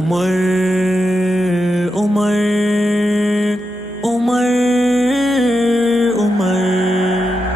عمر عمر عمر عمر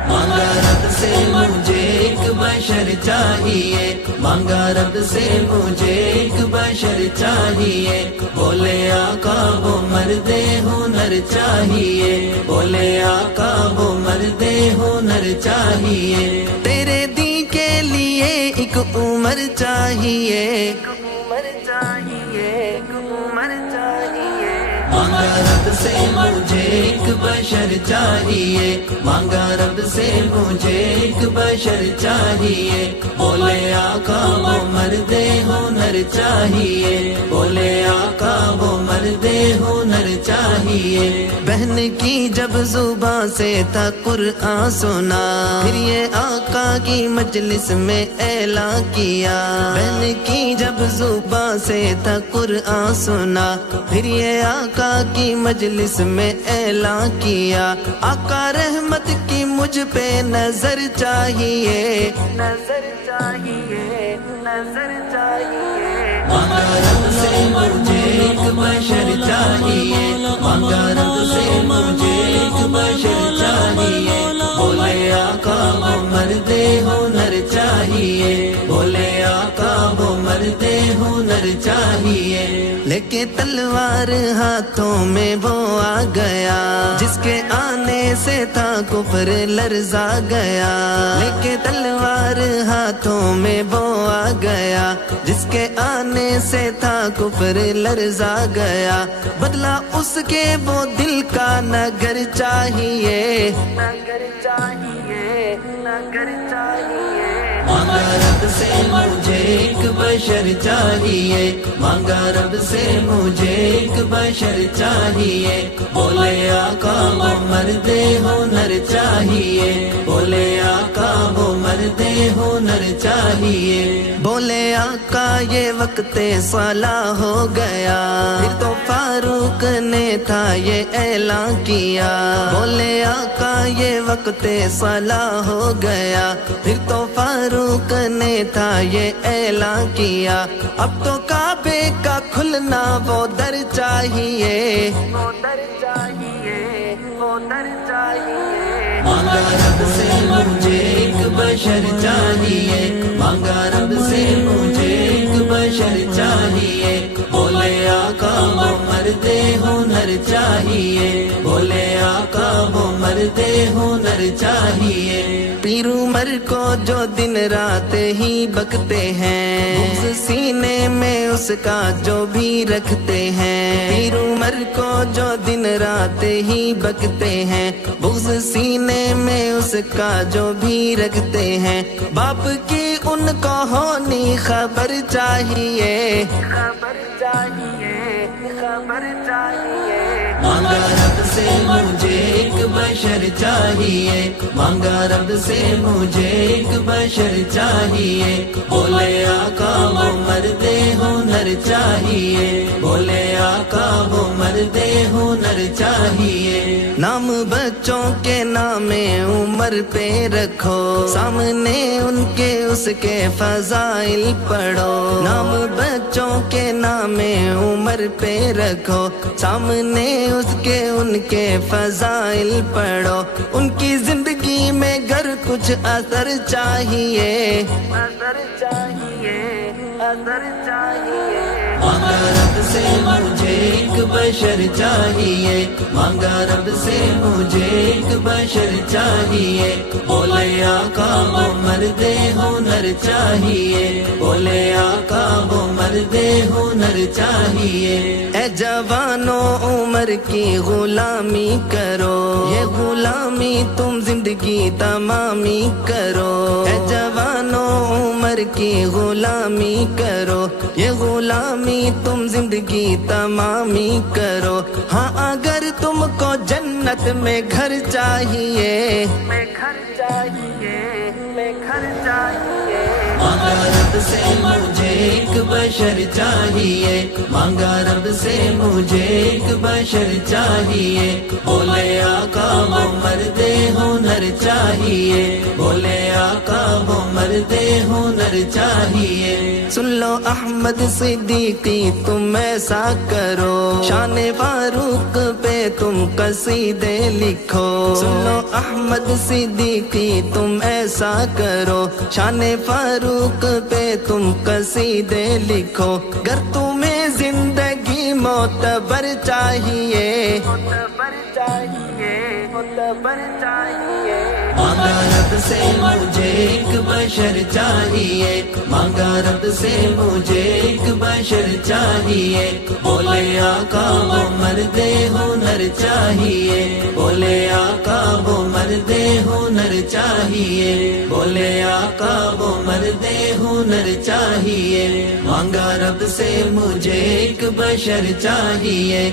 مانگا رب سے مجھے ایک بشر چاہیے، مانگا رب سے مجھے ایک بشر چاہیے، بولے آقا وہ مرد ہنر چاہیے، بولے آقا وہ مرد ہنر چاہیے، تیرے دین کے لیے ایک عمر چاہیے، عمر چاہیے، عمر چاہیے، مانگا رب سے مجھے ایک بشر چاہیے، مانگا رب سے مجھے ایک بشر چاہیے، بولے آقا وہ مرد ہنر چاہیے، بولے آقا وہ مرد ہنر چاہیے، بہن کی جب زبان سے تھا قرآن سنا، پھر یہ آقا کی مجلس میں اعلان کیا، بہن کی جب زبان سے تھا قرآن سنا، پھر یہ آقا کی مجلس میں اعلان کیا، آقا رحمت کی مجھ پہ نظر چاہیے، نظر چاہیے، نظر چاہیے، مانگا رب سے مجھے ایک بشر چاہیے، مانگا رب سے مجھے ایک بشر چاہیے، بولے آقا وہ مرد ہنر چاہیے، بولے آقا وہ مرد ہنر چاہیے، لے کے تلوار ہاتھوں میں وہ آ گیا، جس کے آنے سے تھا کفر لرزا گیا، لے کے تلوار ہاتھوں میں وہ آ گیا، جس کے آنے سے تھا کفر لرزا گیا، بدلا اس کے وہ دل کا نگر چاہیے، نگر چاہیے، نگر چاہیے، مانگا رب سے مجھے ایک بشر چاہیے، مانگا رب سے مجھے ایک بشر چاہیے، بولے آقا وہ مرد ہنر چاہیے، بولے آقا وہ مرد ہنر چاہیے، بولے آقا یہ وقت صلاح ہو گیا، پھر تو فاروق نے تھا یہ اعلان کیا، بولے آقا یہ وقت صلاح ہو گیا، پھر تو فاروق نے تھا یہ اعلان کیا، اب تو کعبے کا کھلنا وہ در چاہیے، وہ در چاہیے، وہ در چاہیے، مانگا رب سے مجھے ایک بشر چاہیے، مانگا رب سے مجھے ایک بشر چاہیے، بولے آقا وہ مرد ہنر چاہیے، بولے آقا وہ مرد ہنر چاہیے، پیر عمر کو جو دن رات ہی بکتے ہیں، بغض سینے میں اس کا جو بھی رکھتے ہیں، پیر عمر کو جو دن رات ہی بکتے ہیں، بغض سینے میں اس کا جو بھی رکھتے ہیں، باپ کی ان کو ہونی خبر چاہیے، خبر چاہیے، خبر چاہیے، مانگا رب سے مجھے ایک بشر چاہیے، مانگا رب سے مجھے ایک بشر چاہیے، بولے آقا وہ مرد ہنر چاہیے، بولے آقا وہ مرد ہنر چاہیے، نام بچوں کے نام عمر پہ رکھو، سامنے ان کے اس کے فضائل پڑھو، نام بچوں کے نام عمر پہ رکھو، سامنے اس کے ان کے فضائل پڑھو، ان کی زندگی میں گر کچھ اثر چاہیے، اثر چاہیے، اثر چاہیے، مانگا رب سے مجھے ایک بشر چاہیے، مانگا رب سے مجھے ایک بشر چاہیے، بولے آقا وہ مرد ہنر چاہیے، بولے آقا وہ مرد ہنر چاہیے، اے جوانوں عمر کی غلامی کرو، یہ غلامی تم زندگی تمامی کرو، اے جوانوں عمر کی غلامی کرو، یہ غلامی تم زندگی تمامی کرو، ہاں اگر تم کو جنت میں گھر چاہیے، میں گھر چاہیے، میں گھر چاہیے، مانگا رب سے مجھے ایک بشر چاہیے مانگا رب سے مجھے ایک بشر چاہیے بولے آقا وہ مرد ہنر چاہیے بولے آقا وہ مرد ہنر چاہیے سن لو احمد صدیقی تم ایسا کرو شان فاروق پہ تم قصیدے لکھو سن لو احمد صدیقی تم ایسا کرو شان فاروق پہ تم قصیدے لکھو گر تمہیں زندگی معتبر چاہیے مانگا رب سے مجھے ایک بشر چاہیے مانگا رب سے مجھے ایک بشر چاہیے بولے آقا وہ مرد ہنر چاہیے بولے آقا وہ مرد ہنر چاہیے بولے آقا وہ مرد ہنر چاہیے مانگا رب سے مجھے ایک بشر چاہیے